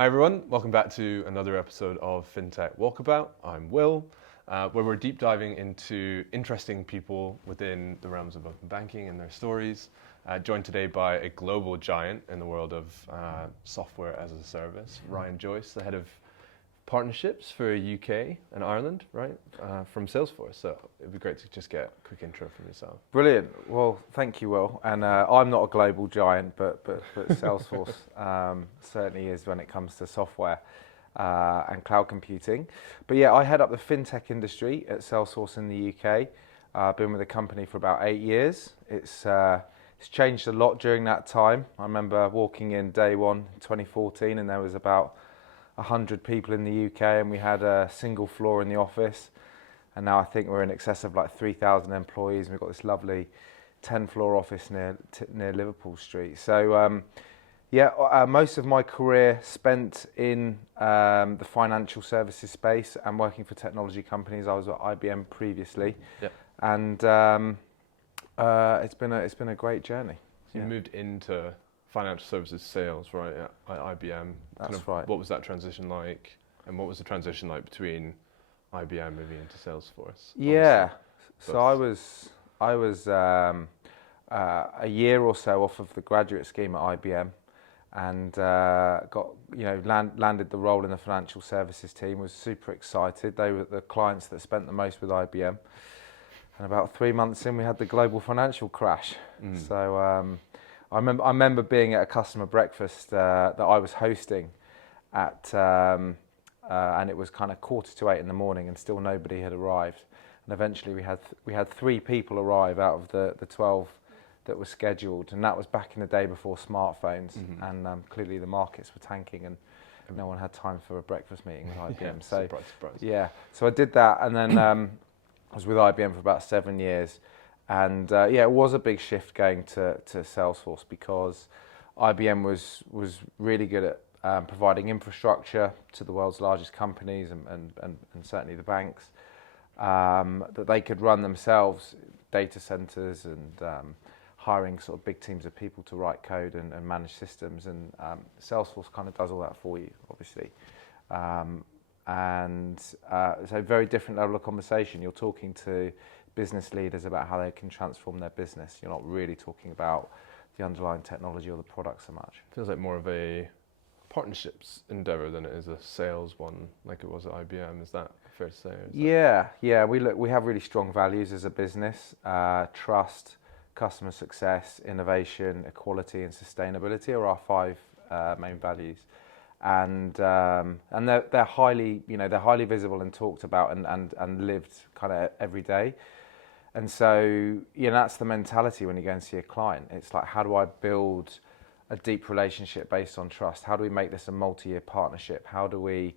Hi everyone, welcome back to another episode of FinTech Walkabout. I'm Will, where we're deep diving into interesting people within the realms of open banking and their stories. Joined today by a global giant in the world of software as a service, Ryan Joyce, the head of partnerships for UK and Ireland, right, from Salesforce. So it'd be great to just get a quick intro from yourself. Brilliant. Well, thank you, Will. And I'm not a global giant, but Salesforce certainly is when it comes to software and cloud computing. But yeah, I head up the FinTech industry at Salesforce in the UK. I've been with the company for about 8 years. It's changed a lot during that time. I remember walking in day one in 2014 and there was about 100 people in the UK and we had a single floor in the office. And now I think we're in excess of like 3,000 employees and we've got this lovely 10-floor office near Liverpool Street. So most of my career spent in the financial services space and working for technology companies. I was at IBM previously. Yep. And it's been a great journey. So you moved into financial services sales, right, at IBM. That's right. What was that transition like? And what was the transition like between IBM moving into Salesforce? Yeah, so I was a year or so off of the graduate scheme at IBM, and landed the role in the financial services team. Was super excited. They were the clients that spent the most with IBM, and about 3 months in, we had the global financial crash. So I remember being at a customer breakfast that I was hosting at. And it was kind of 7:45 in the morning and still nobody had arrived. And eventually we had 3 people arrive out of the 12 that were scheduled. And that was back in the day before smartphones. And clearly the markets were tanking and no one had time for a breakfast meeting with IBM. So surprise. yeah, so I did that and then I was with IBM for about 7 years. And it was a big shift going to Salesforce because IBM was really good at providing infrastructure to the world's largest companies and certainly the banks that they could run themselves, data centers and hiring sort of big teams of people to write code and manage systems. And Salesforce kind of does all that for you, obviously. It's a very different level of conversation. You're talking to business leaders about how they can transform their business. You're not really talking about the underlying technology or the product so much. Feels like more of a partnerships endeavor than it is a sales one, like it was at IBM. Is that fair to say? Yeah. We have really strong values as a business: trust, customer success, innovation, equality, and sustainability are our 5 main values. And they're highly visible and talked about and lived kind of every day. And so that's the mentality when you go and see a client. It's like, how do I build a deep relationship based on trust? How do we make this a multi-year partnership? How do we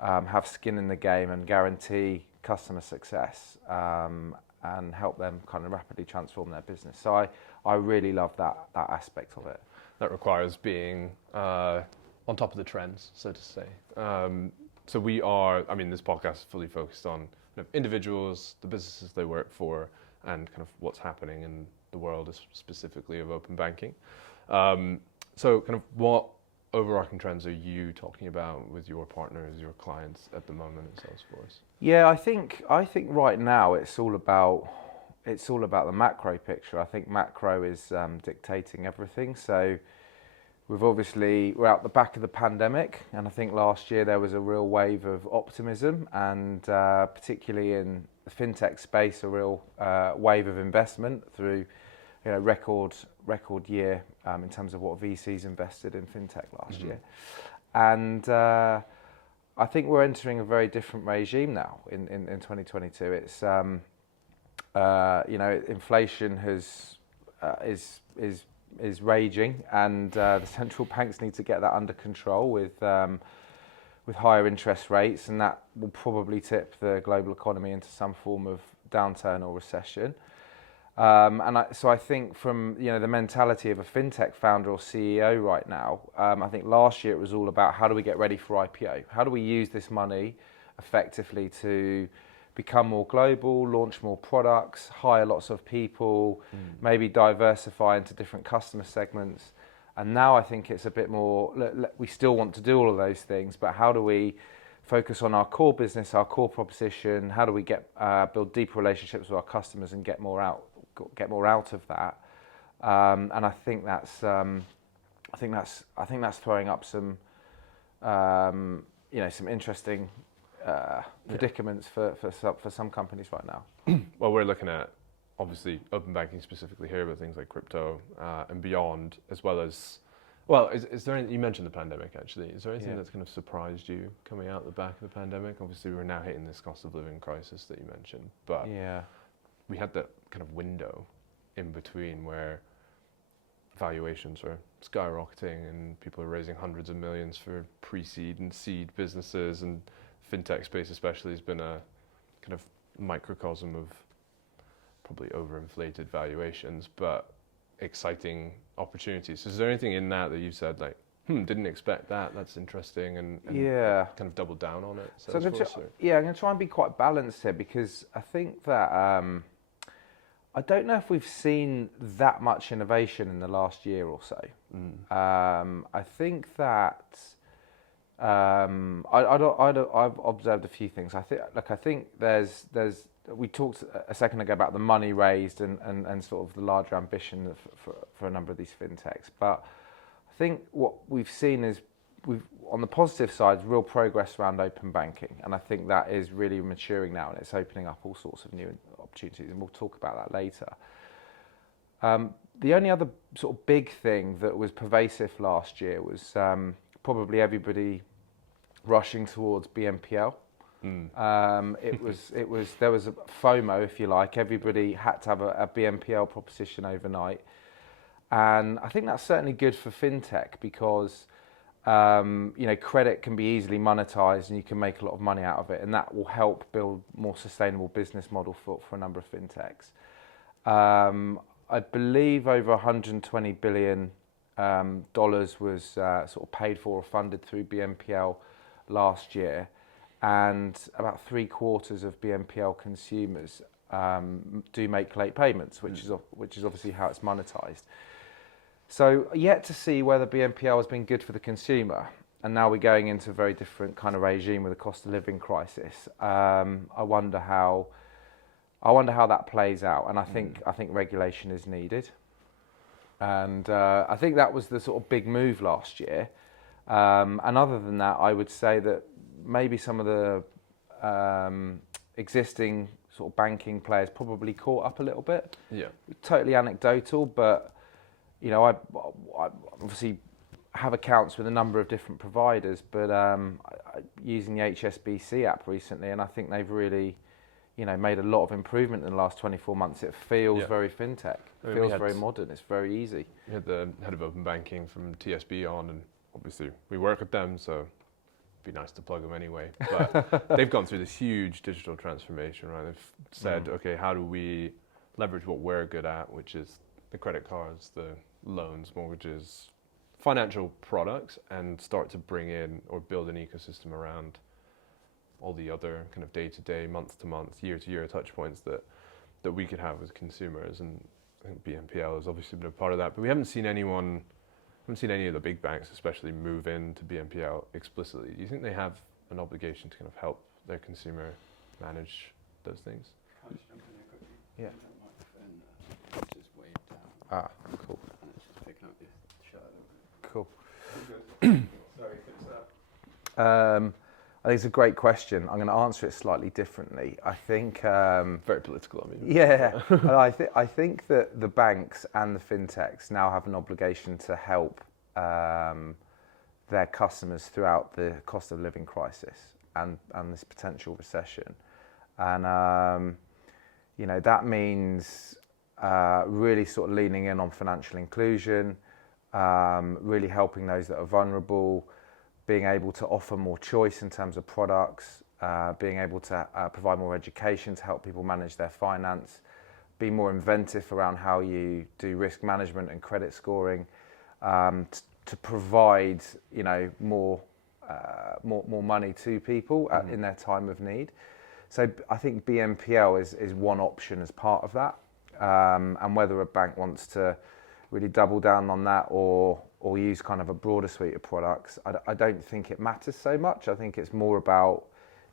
have skin in the game and guarantee customer success and help them kind of rapidly transform their business? So I really love that aspect of it. That requires being on top of the trends, so to say. So this podcast is fully focused on kind of individuals, the businesses they work for, and kind of what's happening in the world specifically of open banking. So kind of what overarching trends are you talking about with your partners, your clients at the moment at Salesforce? Yeah, I think right now it's all about the macro picture. I think macro is dictating everything. So we're out the back of the pandemic, and I think last year there was a real wave of optimism, and particularly in the fintech space, a real wave of investment through record year in terms of what VCs invested in fintech last year. And I think we're entering a very different regime now in 2022. It's inflation is raging, and the central banks need to get that under control with higher interest rates, and that will probably tip the global economy into some form of downturn or recession. So I think from the mentality of a fintech founder or CEO right now, I think last year it was all about how do we get ready for IPO? How do we use this money effectively to become more global, launch more products, hire lots of people, maybe diversify into different customer segments, And now I think it's a bit more, we still want to do all of those things, but how do we focus on our core business, our core proposition? How do we build deeper relationships with our customers and get more out of that? And I think that's throwing up some some interesting predicaments for some companies right now. Well, we're looking at obviously open banking specifically here, but things like crypto and beyond, as well as, well, is there you mentioned the pandemic actually. Is there anything that's kind of surprised you coming out the back of the pandemic? Obviously, we're now hitting this cost of living crisis that you mentioned, but we had that kind of window in between where valuations are skyrocketing and people are raising hundreds of millions for pre-seed and seed businesses, and fintech space especially has been a kind of microcosm of probably overinflated valuations, but exciting opportunities. So is there anything in that you've said like, didn't expect that, that's interesting, and kind of doubled down on it? So I'm going to try and be quite balanced here, because I think that I don't know if we've seen that much innovation in the last year or so. I think that I've observed a few things. I think there's we talked a second ago about the money raised and sort of the larger ambition for a number of these fintechs. But I think what we've seen is on the positive side, real progress around open banking, and I think that is really maturing now, and it's opening up all sorts of new opportunities, and we'll talk about that later. The only other sort of big thing that was pervasive last year was probably everybody rushing towards BNPL. There was a FOMO, if you like. Everybody had to have a BNPL proposition overnight, and I think that's certainly good for fintech, because credit can be easily monetized and you can make a lot of money out of it, and that will help build more sustainable business model for a number of fintechs. I believe over $120 billion was sort of paid for or funded through BNPL last year, and about 3/4 of BNPL consumers do make late payments, which is obviously how it's monetized. So yet to see whether BNPL has been good for the consumer, and now we're going into a very different kind of regime with the cost of living crisis. I wonder how that plays out, and I think regulation is needed. And I think that was the sort of big move last year. And other than that, I would say that maybe some of the existing sort of banking players probably caught up a little bit. Yeah. Totally anecdotal, but I obviously have accounts with a number of different providers, but using the HSBC app recently, and I think they've really, made a lot of improvement in the last 24 months. It feels very fintech. It feels very modern. It's very easy. We had the head of open banking from TSB on, and obviously we work with them, so it'd be nice to plug them anyway. But they've gone through this huge digital transformation, right? They've said, okay, how do we leverage what we're good at, which is the credit cards, the loans, mortgages, financial products, and start to bring in or build an ecosystem around all the other kind of day-to-day, month-to-month, year-to-year touch points that we could have with consumers. And I think BNPL has obviously been a part of that, but we haven't seen any of the big banks especially move into BNPL explicitly. Do you think they have an obligation to kind of help their consumer manage those things? Can I just jump in there quickly? Yeah. That microphone just waved down. Cool. And it's just picking up your shadow. Cool. Sorry, fix that. I think it's a great question. I'm going to answer it slightly differently. I think Very political, I mean. Yeah, and I think that the banks and the fintechs now have an obligation to help their customers throughout the cost of living crisis and this potential recession, and that means really sort of leaning in on financial inclusion, really helping those that are vulnerable, being able to offer more choice in terms of products, being able to provide more education to help people manage their finance, be more inventive around how you do risk management and credit scoring, to provide more money to people in their time of need. So I think BNPL is one option as part of that, and whether a bank wants to really double down on that or or use kind of a broader suite of products, I don't think it matters so much. I think it's more about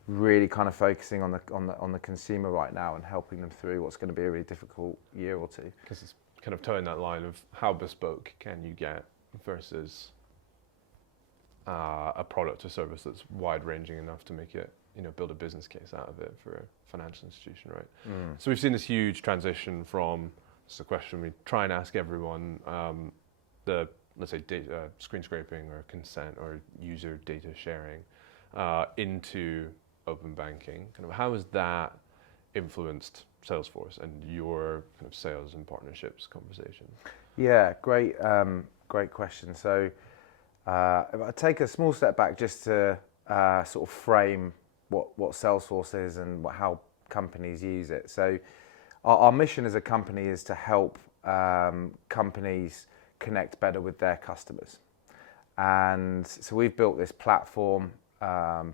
really kind of focusing on the consumer right now and helping them through what's going to be a really difficult year or two. Because it's kind of towing that line of how bespoke can you get versus a product or service that's wide-ranging enough to make it, build a business case out of it for a financial institution, right? So we've seen this huge transition from, it's a question we try and ask everyone, let's say data, screen scraping or consent or user data sharing into open banking. Kind of how has that influenced Salesforce and your kind of sales and partnerships conversation? Yeah, great question. So if I take a small step back just to sort of frame what Salesforce is and how companies use it. So our mission as a company is to help companies connect better with their customers. And so we've built this platform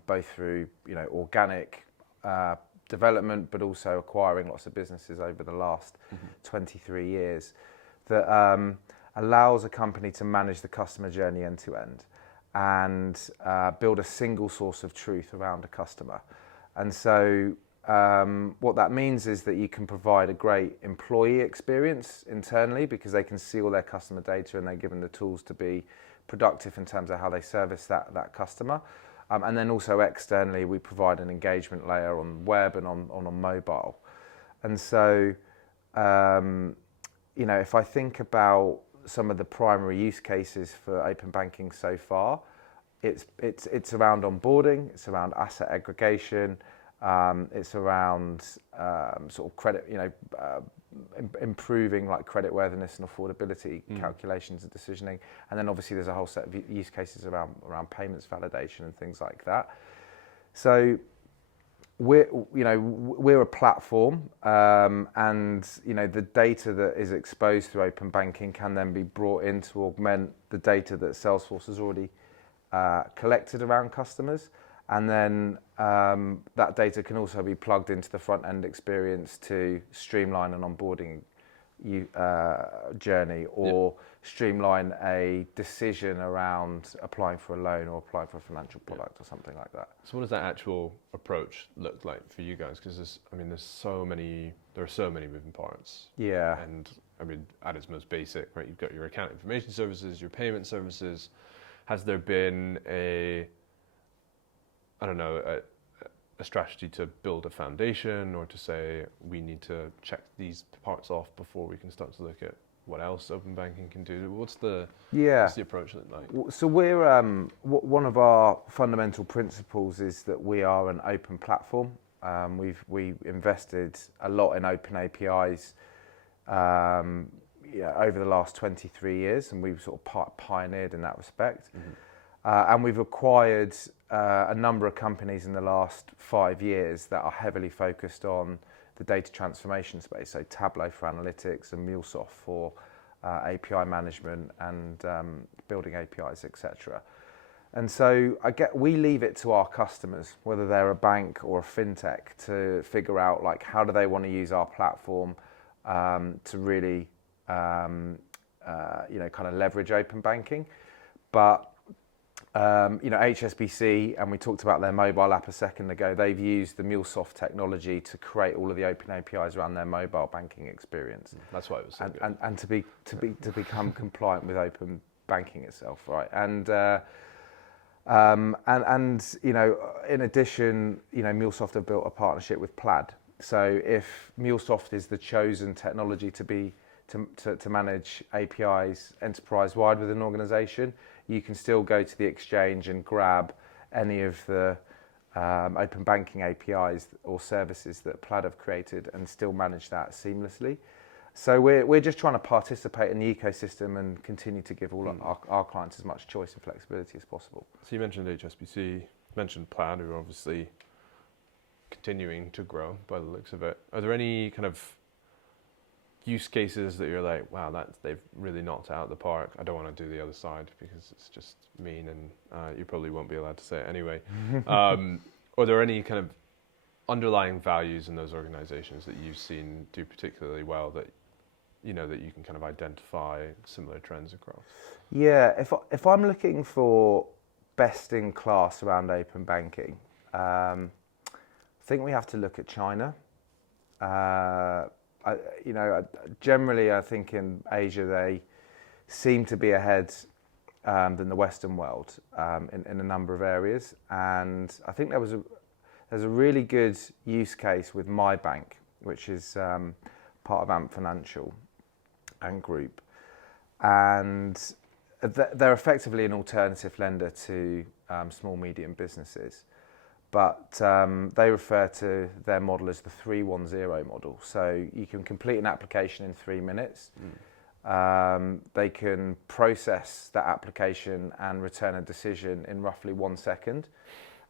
both through organic development, but also acquiring lots of businesses over the last 23 years that allows a company to manage the customer journey end to end and build a single source of truth around a customer. And so what that means is that you can provide a great employee experience internally because they can see all their customer data and they're given the tools to be productive in terms of how they service that customer. And then also externally, we provide an engagement layer on web and on mobile. And so, if I think about some of the primary use cases for open banking so far, it's around onboarding, it's around asset aggregation, it's around sort of credit, improving like creditworthiness and affordability calculations and decisioning, and then obviously there's a whole set of use cases around payments validation and things like that. So we're a platform, and the data that is exposed through open banking can then be brought in to augment the data that Salesforce has already collected around customers. And then that data can also be plugged into the front end experience to streamline an onboarding journey or streamline a decision around applying for a loan or applying for a financial product or something like that. So what does that actual approach look like for you guys? Because there are so many moving parts. Yeah. And at its most basic, right? You've got your account information services, your payment services. Has there been a strategy to build a foundation or to say we need to check these parts off before we can start to look at what else open banking can do? What's the approach look like? So we're one of our fundamental principles is that we are an open platform. We invested a lot in open APIs over the last 23 years, and we've sort of pioneered in that respect. And we've acquired a number of companies in the last 5 years that are heavily focused on the data transformation space. So Tableau for analytics and MuleSoft for API management and building APIs, etc. And so we leave it to our customers, whether they're a bank or a FinTech, to figure out like how do they want to use our platform to really kind of leverage open banking. But HSBC, and we talked about their mobile app a second ago, they've used the MuleSoft technology to create all of the open APIs around their mobile banking experience. That's why it was so good. And to become compliant with open banking itself, right? And in addition, MuleSoft have built a partnership with Plaid. So if MuleSoft is the chosen technology to manage APIs enterprise-wide with an organization, you can still go to the exchange and grab any of the open banking APIs or services that Plaid have created and still manage that seamlessly. So we're just trying to participate in the ecosystem and continue to give all our clients as much choice and flexibility as possible. So you mentioned HSBC, mentioned Plaid, who are obviously continuing to grow by the looks of it. Are there any kind of use cases that you're like, wow, they've really knocked it out of the park? I don't want to do the other side because it's just mean, and you probably won't be allowed to say it anyway. Are there any kind of underlying values in those organizations that you've seen do particularly well that that you can kind of identify similar trends across? Yeah, if I'm looking for best in class around open banking, I think we have to look at China. Generally, I think in Asia they seem to be ahead than the Western world in a number of areas, and I think there's a really good use case with my bank, which is part of Ant Financial and Group, and they're effectively an alternative lender to small medium businesses. But they refer to their model as the 310 model. So you can complete an application in 3 minutes. They can process that application and return a decision in roughly 1 second.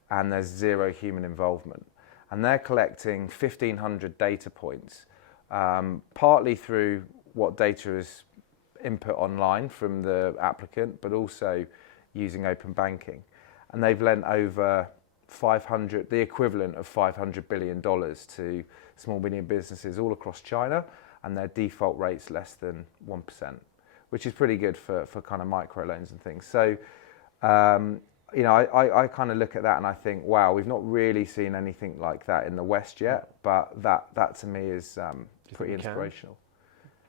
And there's 0 human involvement. And they're collecting 1,500 data points, partly through what data is input online from the applicant, but also using open banking. And they've lent over the equivalent of $500 billion to small medium businesses all across China, and their default rate's less than 1%, which is pretty good for kind of micro loans and things. So, I kind of look at that and I think, wow, we've not really seen anything like that in the West yet, but that to me is pretty inspirational.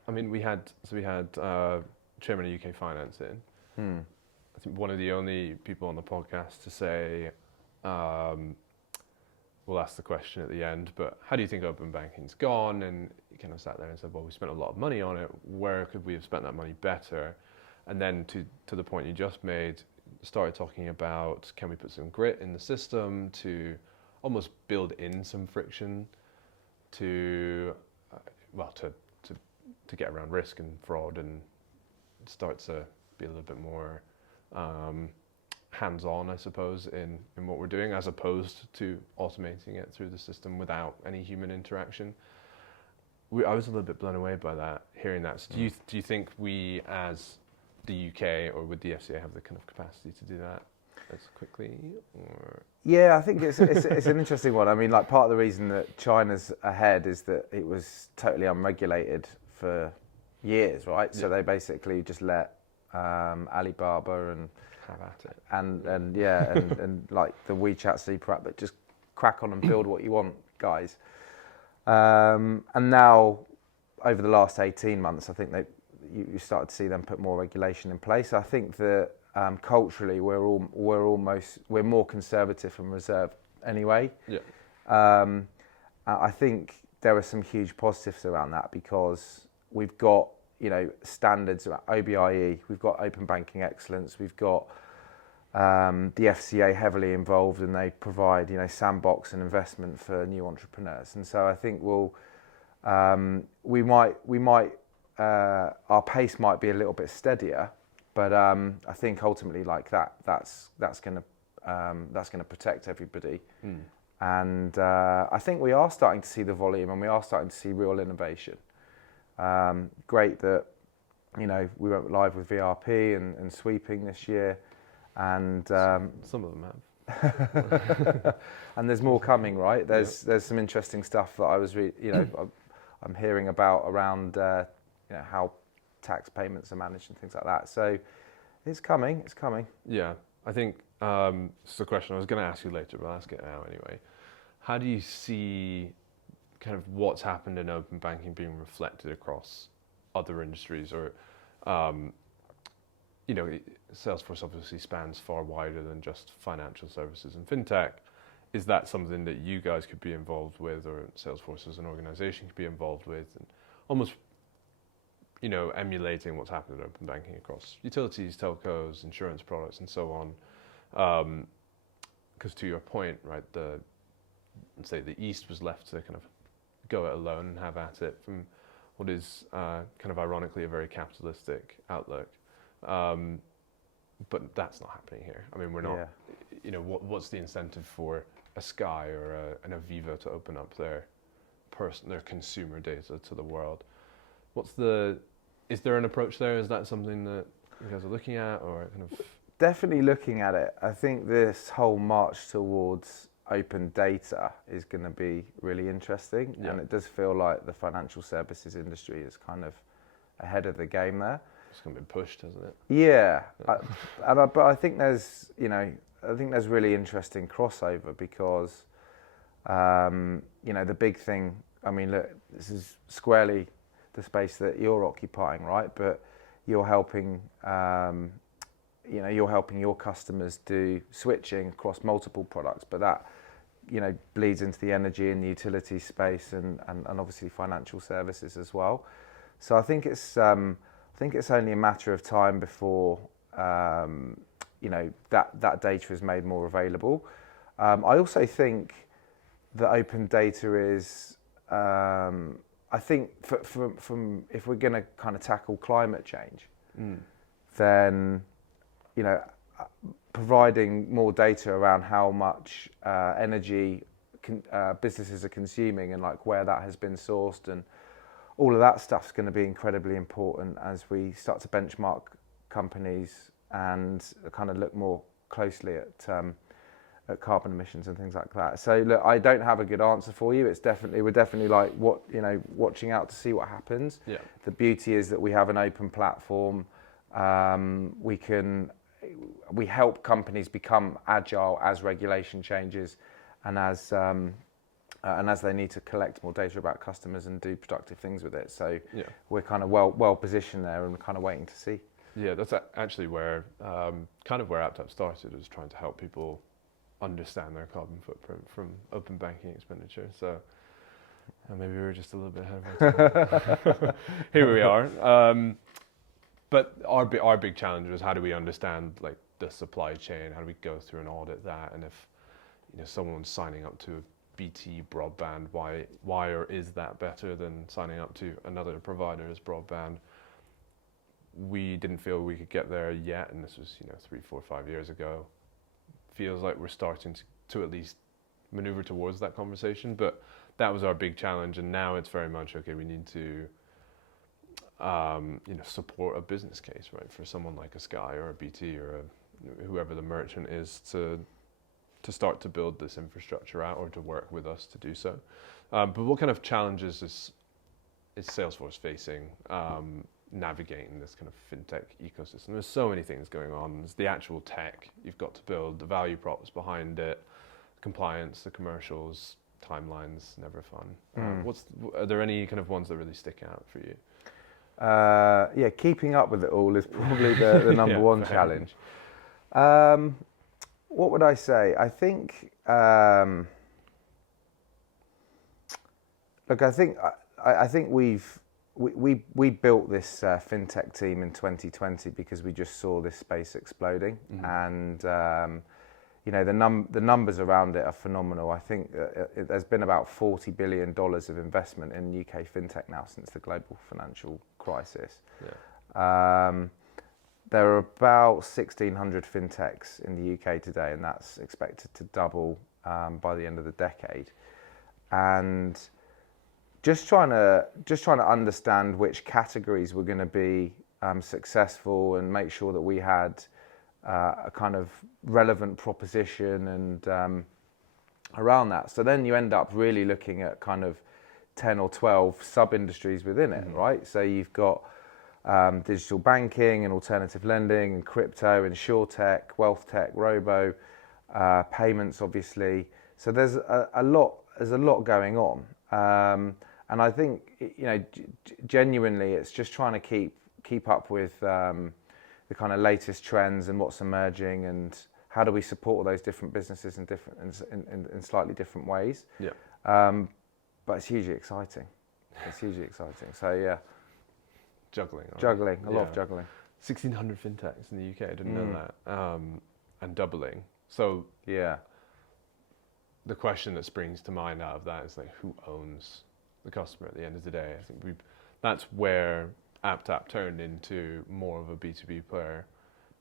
I mean, we had Chairman of UK Finance in. I think one of the only people on the podcast to say, we'll ask the question at the end, but how do you think open banking's gone? And he kind of sat there and said, well, we spent a lot of money on it. Where could we have spent that money better? And then to the point you just made, started talking about, can we put some grit in the system to almost build in some friction to get around risk and fraud and start to be a little bit more hands-on, I suppose, in what we're doing, as opposed to automating it through the system without any human interaction. I was a little bit blown away by that, hearing that. So do you think we, as the UK or with the FCA, have the kind of capacity to do that as quickly? Or? Yeah, I think it's an interesting one. I mean, like, part of the reason that China's ahead is that it was totally unregulated for years, right? Yeah. So they basically just let Alibaba and have at it. And like the WeChat super app, but just crack on and build what you want, guys. And now, over the last 18 months, I think you started to see them put more regulation in place. I think that culturally we're more conservative and reserved anyway. Yeah. I think there are some huge positives around that because we've got standards around OBIE, we've got open banking excellence, we've got the FCA heavily involved, and they provide sandbox and investment for new entrepreneurs. And so I think our pace might be a little bit steadier, but I think ultimately that's going to protect everybody. And I think we are starting to see the volume, and we are starting to see real innovation. Great that we went live with VRP and sweeping this year, and some of them have. And there's more coming, right? There's some interesting stuff that I was I'm hearing about around how tax payments are managed and things like that. So it's coming. Yeah, I think it's a question I was going to ask you later, but I'll ask it now anyway. How do you see kind of what's happened in open banking being reflected across other industries? Or Salesforce obviously spans far wider than just financial services and FinTech. Is that something that you guys could be involved with, or Salesforce as an organization could be involved with, and almost emulating what's happened in open banking across utilities, telcos, insurance products, and so on? Because to your point, right, let's say the East was left to kind of go it alone and have at it from what is kind of ironically a very capitalistic outlook. But that's not happening here. I mean, we're not, what's the incentive for a Sky or an Aviva to open up their consumer data to the world? Is there an approach there? Is that something that you guys are looking at, or kind of? Definitely looking at it. I think this whole march towards open data is going to be really interesting, and it does feel like the financial services industry is kind of ahead of the game there. It's going to be pushed, hasn't it? Yeah, but I think there's really interesting crossover because the big thing. I mean, look, this is squarely the space that you're occupying, right? But you're helping your customers do switching across multiple products, but that bleeds into the energy and the utility space and obviously financial services as well. So I think it's only a matter of time before that data is made more available. I also think that open data is I think from if we're going to kind of tackle climate change, then providing more data around how much energy businesses are consuming and like where that has been sourced and all of that stuff's going to be incredibly important as we start to benchmark companies and kind of look more closely at carbon emissions and things like that. So look, I don't have a good answer for you. We're definitely like watching out to see what happens. Yeah. The beauty is that we have an open platform. We help companies become agile as regulation changes and as they need to collect more data about customers and do productive things with it. So we're kind of well positioned there and kind of waiting to see. Yeah, that's actually where kind of where AppTap started, was trying to help people understand their carbon footprint from open banking expenditure. So maybe we were just a little bit ahead of our time. Here we are. But our big challenge was, how do we understand like the supply chain? How do we go through and audit that? And if someone's signing up to a BT broadband, why or is that better than signing up to another provider's broadband? We didn't feel we could get there yet, and this was 3, 4, 5 years ago. Feels like we're starting to at least maneuver towards that conversation, but that was our big challenge, and now it's very much okay. We need to support a business case, right, for someone like a Sky or a BT or whoever the merchant is to start to build this infrastructure out, or to work with us to do so. But what kind of challenges is Salesforce facing navigating this kind of FinTech ecosystem? There's so many things going on. There's the actual tech you've got to build, the value props behind it, compliance, the commercials, timelines, never fun. Are there any kind of ones that really stick out for you? Keeping up with it all is probably the number one challenge. What would I say? I think, look, I think we built this FinTech team in 2020 because we just saw this space exploding, and the numbers around it are phenomenal. I think there's been about $40 billion of investment in UK FinTech now since the global financial crisis. There are about 1,600 FinTechs in the UK today, and that's expected to double by the end of the decade. And just trying to understand which categories were going to be successful and make sure that we had a kind of relevant proposition and around that. So then you end up really looking at kind of 10 or 12 sub-industries within it, right? So you've got digital banking and alternative lending and crypto, insurtech, wealth tech, robo, payments, obviously. So there's a lot going on. And I think, genuinely, it's just trying to keep up with the kind of latest trends and what's emerging, and how do we support all those different businesses in slightly different ways. But it's hugely exciting. So yeah. Juggling. A lot of juggling. 1,600 FinTechs in the UK. I didn't know that. And doubling. So yeah. The question that springs to mind out of that is like, who owns the customer at the end of the day? I think that's where AppTap turned into more of a B2B player,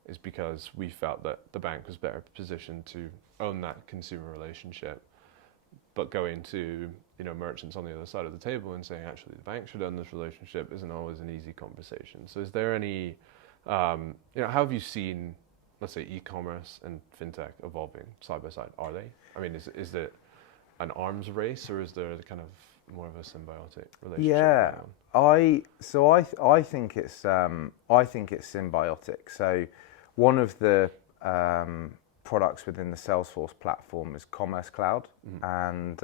is because we felt that the bank was better positioned to own that consumer relationship, but going to merchants on the other side of the table and saying, actually, the bank should own this relationship, isn't always an easy conversation. So is there any, how have you seen, let's say, e-commerce and FinTech evolving side by side? Are they? I mean, is it an arms race, or is there the kind of more of a symbiotic relationship Yeah, going on? I think it's symbiotic. So one of the products within the Salesforce platform is Commerce Cloud, and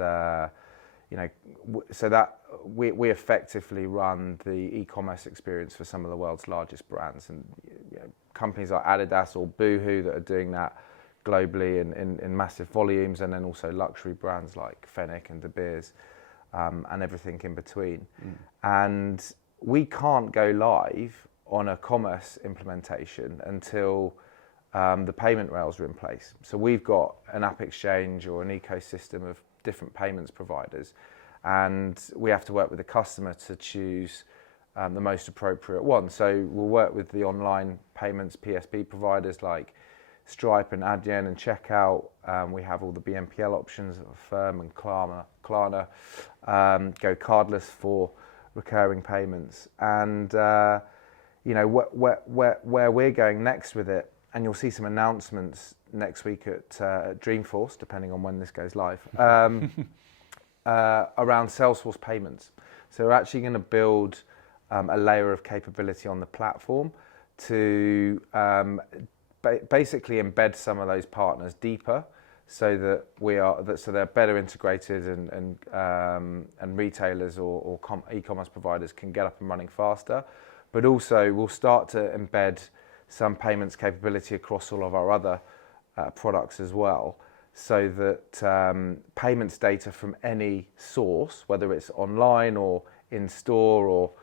so that we effectively run the e-commerce experience for some of the world's largest brands, and companies like Adidas or Boohoo that are doing that globally in massive volumes, and then also luxury brands like FinTech and De Beers, and everything in between. And we can't go live on a commerce implementation until the payment rails are in place. So we've got an app exchange or an ecosystem of different payments providers, and we have to work with the customer to choose the most appropriate one. So we'll work with the online payments PSP providers like Stripe and Adyen and Checkout. We have all the BNPL options of Firm and Klarna, go cardless for recurring payments. And where we're going next with it, and you'll see some announcements next week at Dreamforce, depending on when this goes live, around Salesforce payments. So we're actually going to build a layer of capability on the platform to basically embed some of those partners deeper, so that so they're better integrated, and retailers or e-commerce providers can get up and running faster. But also we'll start to embed some payments capability across all of our other products as well, so that payments data from any source, whether it's online or in store or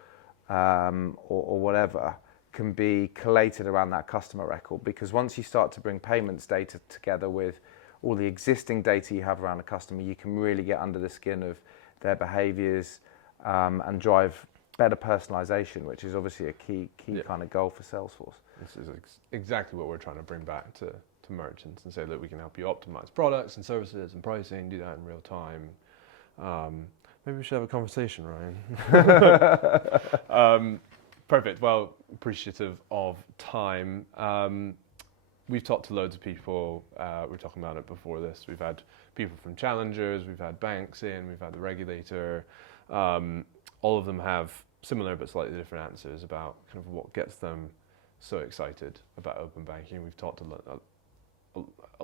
whatever, can be collated around that customer record. Because once you start to bring payments data together with all the existing data you have around a customer, you can really get under the skin of their behaviours, and drive better personalisation, which is obviously a key kind of goal for Salesforce. This is exactly what we're trying to bring back to merchants, and say that we can help you optimize products and services and pricing, do that in real time. Maybe we should have a conversation, Ryan. Perfect. Well, appreciative of time. We've talked to loads of people. We were talking about it before this. We've had people from challengers, we've had banks in, we've had the regulator. All of them have similar but slightly different answers about kind of what gets them so excited about open banking. We've talked a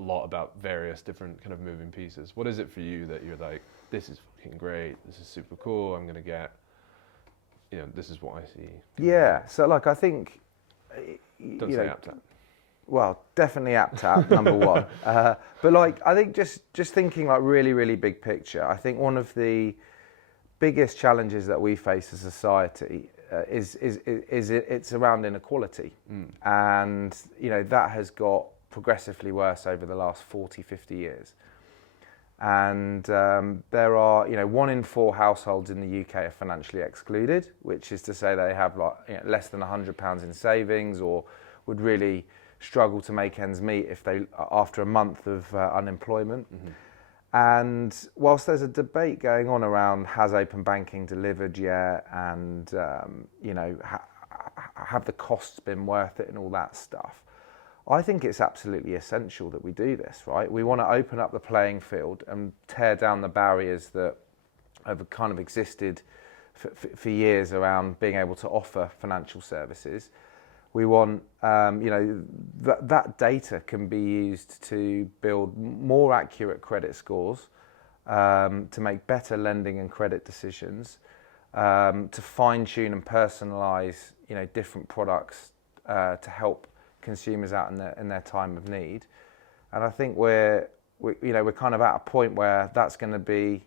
lot about various different kind of moving pieces. What is it for you that you're like, this is fucking great, this is super cool, I'm going to get, this is what I see? Yeah, so like I think... Don't say AppTap. Well, definitely AppTap, number one. But like, I think just thinking like really, really big picture, I think one of the biggest challenges that we face as a society it's around inequality. And, that has got progressively worse over the last 40, 50 years. And there are, 1 in 4 households in the UK are financially excluded, which is to say they have less than £100 in savings, or would really struggle to make ends meet if they after a month of unemployment. And whilst there's a debate going on around has open banking delivered yet, and have the costs been worth it and all that stuff, I think it's absolutely essential that we do this, right? We want to open up the playing field and tear down the barriers that have kind of existed for years around being able to offer financial services. We want, that data can be used to build more accurate credit scores, to make better lending and credit decisions, to fine-tune and personalise, different products to help consumers out in their time of need. And I think we're kind of at a point where that's going to be,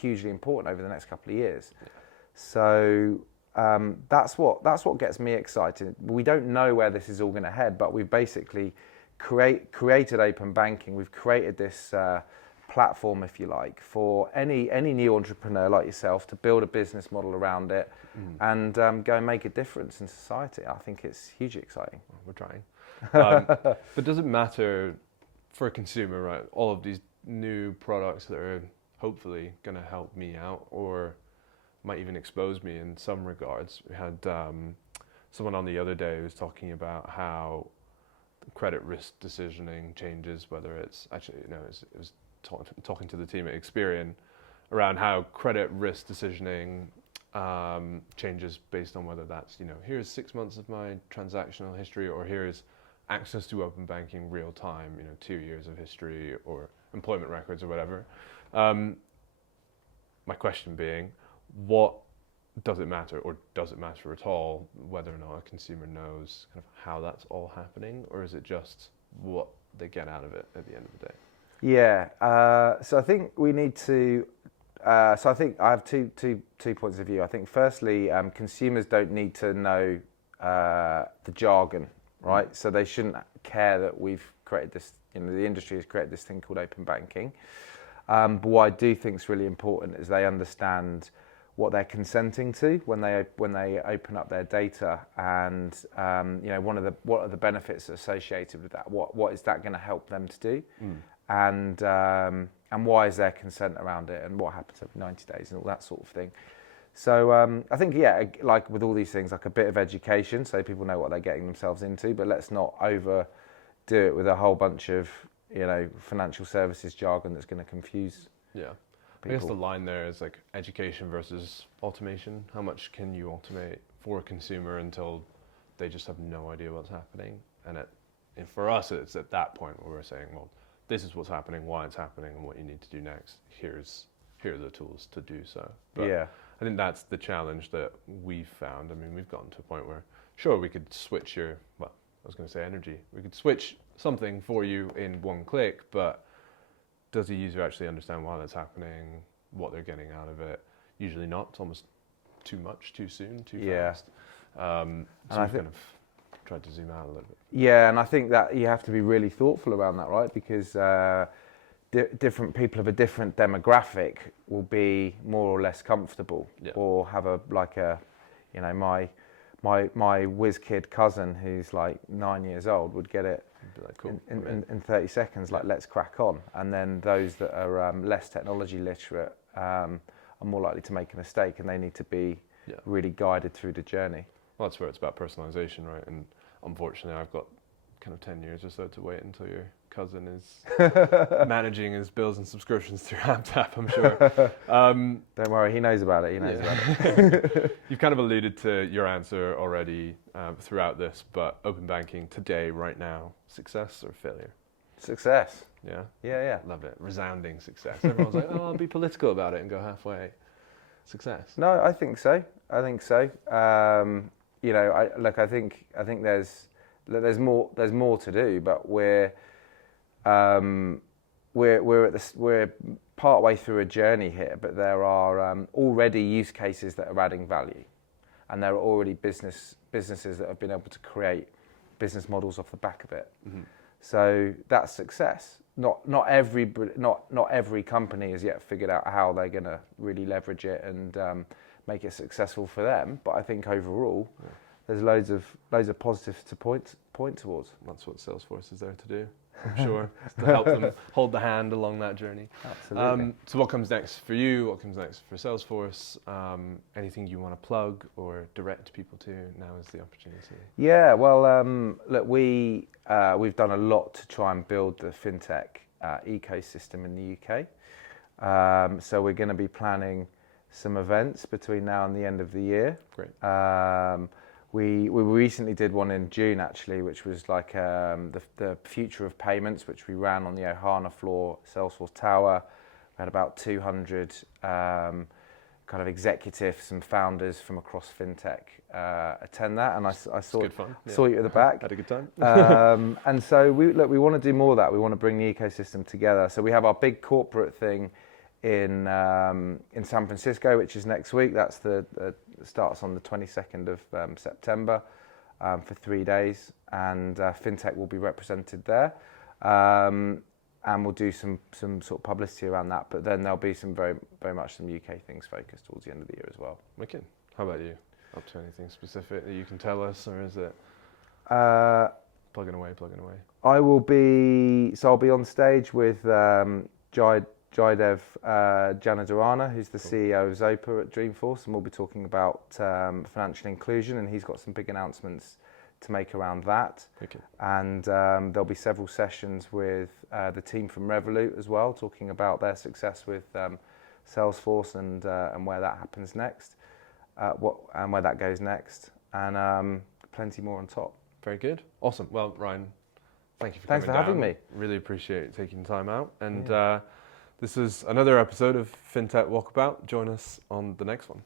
hugely important over the next couple of years. Yeah. So that's what gets me excited. We don't know where this is all going to head, but we've basically created open banking. We've created this platform, if you like, for any new entrepreneur like yourself to build a business model around it and go and make a difference in society. I think it's hugely exciting. We're trying. But does it matter for a consumer, right? All of these new products that are hopefully going to help me out, or might even expose me in some regards. We had someone on the other day who was talking about how credit risk decisioning changes, whether it's actually, it was talking to the team at Experian, around how credit risk decisioning changes based on whether that's, here's 6 months of my transactional history, or here's access to open banking real time, 2 years of history or employment records or whatever. My question being, what does it matter, or does it matter at all, whether or not a consumer knows kind of how that's all happening, or is it just what they get out of it at the end of the day? Yeah, so I think we need to. So I think I have two points of view. I think firstly, consumers don't need to know the jargon, right? So they shouldn't care that we've created this. The industry has created this thing called open banking. But what I do think is really important is they understand what they're consenting to when they open up their data, and what are the benefits associated with that? What is that going to help them to do? And why is there consent around it, and what happens every 90 days and all that sort of thing. So I think, like with all these things, like a bit of education so people know what they're getting themselves into, but let's not overdo it with a whole bunch of financial services jargon that's going to confuse people. I guess the line there is like education versus automation. How much can you automate for a consumer until they just have no idea what's happening? And for us, it's at that point where we're saying, well, this is what's happening, why it's happening, and what you need to do next. Here are the tools to do so. But I think that's the challenge that we've found. I mean, we've gotten to a point where, sure, we could switch energy. We could switch something for you in one click, but does the user actually understand why that's happening, what they're getting out of it? Usually not. It's almost too much, too soon, too fast. So we've kind of tried to zoom out a little bit. Yeah, and I think that you have to be really thoughtful around that, right? Because different people of a different demographic will be more or less comfortable, or have my whiz kid cousin who's like 9 years old would get it like, cool, in 30 seconds, like let's crack on. And then those that are less technology literate are more likely to make a mistake, and they need to be really guided through the journey. Well, that's where it's about personalization, right? And unfortunately, I've got kind of 10 years or so to wait until your cousin is managing his bills and subscriptions through AppTap, I'm sure. Don't worry, he knows about it. About it. You've kind of alluded to your answer already throughout this, but open banking today, right now, success or failure? Success. Yeah? Yeah. Love it. Resounding success. Everyone's like, I'll be political about it and go halfway. Success. No, I think so. I think there's more to do, but we're part way through a journey here. But there are already use cases that are adding value, and there are already businesses that have been able to create business models off the back of it. Mm-hmm. So that's success. Not every company has yet figured out how they're going to really leverage it and make it successful for them. But I think overall, there's loads of positives to point towards. That's what Salesforce is there to do, I'm sure, to help them hold the hand along that journey. Absolutely. So what comes next for you? What comes next for Salesforce? Anything you want to plug or direct people to? Now is the opportunity. Yeah, well, look, we've done a lot to try and build the FinTech ecosystem in the UK. So we're going to be planning some events between now and the end of the year. Great. We recently did one in June, actually, which was like the future of payments, which we ran on the Ohana floor, Salesforce Tower. We had about 200 kind of executives and founders from across FinTech attend that, and I saw good fun. Saw you at the back. Had a good time. And so we want to do more of that. We want to bring the ecosystem together. So we have our big corporate thing in San Francisco, which is next week. That's the starts on the 22nd of September for 3 days, and FinTech will be represented there. And we'll do some sort of publicity around that, but then there'll be some very much some UK things focused towards the end of the year as well. Wicked. How about you? Up to anything specific that you can tell us, or is it plugging away? I'll be on stage with Jaidev Janadharana, who's the CEO of Zopa at Dreamforce, and we'll be talking about financial inclusion, and he's got some big announcements to make around that. Okay. And there'll be several sessions with the team from Revolut as well, talking about their success with Salesforce and where that happens next, where that goes next, and plenty more on top. Very good. Awesome. Well, Ryan, thank you for Thanks coming for having down. me. Really appreciate taking time out. And Yeah. this is another episode of FinTech Walkabout. Join us on the next one.